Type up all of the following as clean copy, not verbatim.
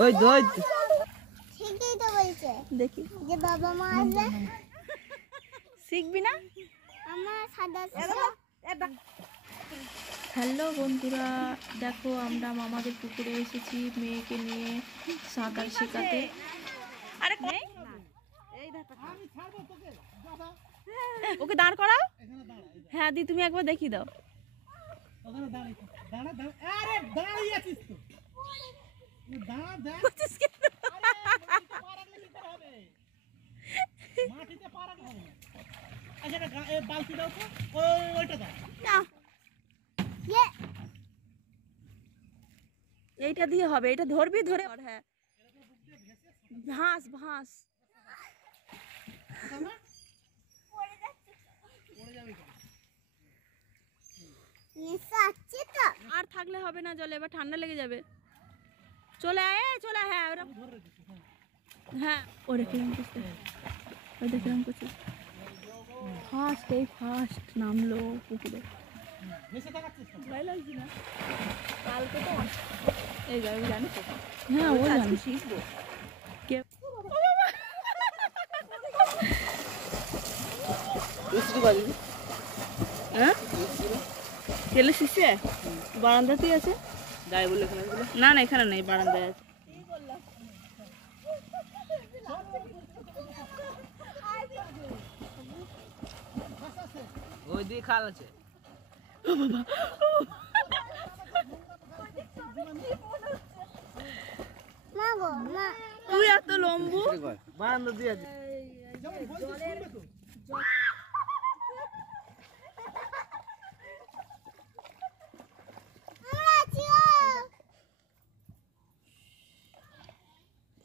ওই দই ঠিকই তো বলছে। দেখি যে বাবা মা আসবে শিখবি না? আমার সাদা হ্যালো বন্ধুরা, দেখো আমরা মামাদের পুকুরে এসেছি মেয়েকে নিয়ে সাঁতার শেখাতে। আরে ওকে দাঁড় করাও। হ্যাঁ দি, তুমি একবার দেখিয়ে দাও। এইটা দিয়ে হবে, এটা ধরবি, ধরে। হ্যাঁ, ভাস ভাস। আর থাকলে হবে না জলে, এবার ঠান্ডা লেগে যাবে। চলে আয়, চলে। হ্যাঁ ওরা, হ্যাঁ ওরা কিরম করছে, ওই দেখ কিরম করছে। ফার্স্ট, এই ফার্স্ট নামলো পুকুরে। ভয় লাগছে না? কালকে তো এই যাবে, জানি তো। হ্যাঁ ও জানি, শিখবো। কে হ্যাঁ তেলে শিখছে? বারান্দাতেই আছে। গায়ে বলে না না, এখানে নেই, বারান্দায় আছে। ওই দিয়ে খাল আছে। মা গো মা, তুই এত লম্বু। বারান্দা দিয়ে আছে। আমরা আছি গো।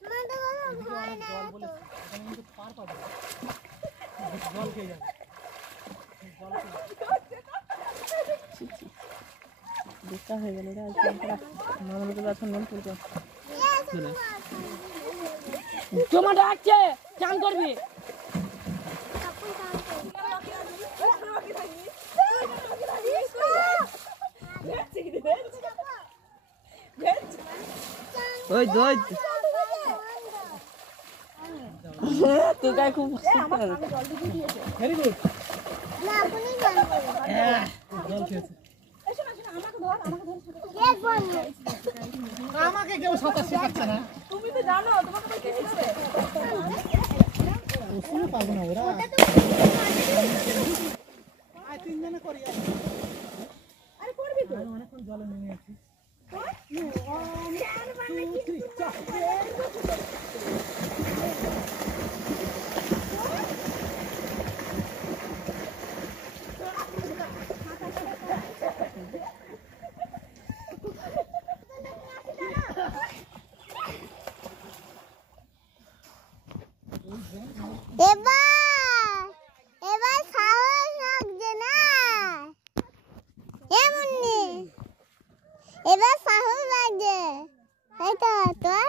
তোমাদের কোনো ভয় নাই তো? জল খেয়ে যাবে। দেখা হয়ে গেল রে। তোমার ডাকছে, চান করবি। ওই দই তুই গায়ে খুব ভেরি গুড। না আপনি জানবেন। জল খেয়েছে। কে বললো? আমাকে কেউ সাঁতার শেখাচ্ছে না। তুমি তো জানো, তোমাকে কে শিখাবে? ওখানে পাবো না ওরা। আয় তিনজনে করি। আরে করবি তো। অনেকক্ষণ জলে নেমে আছি। এবার সাহস লাগছে না এমনি, এবার সাহস লাগছে, তাই তো তোর।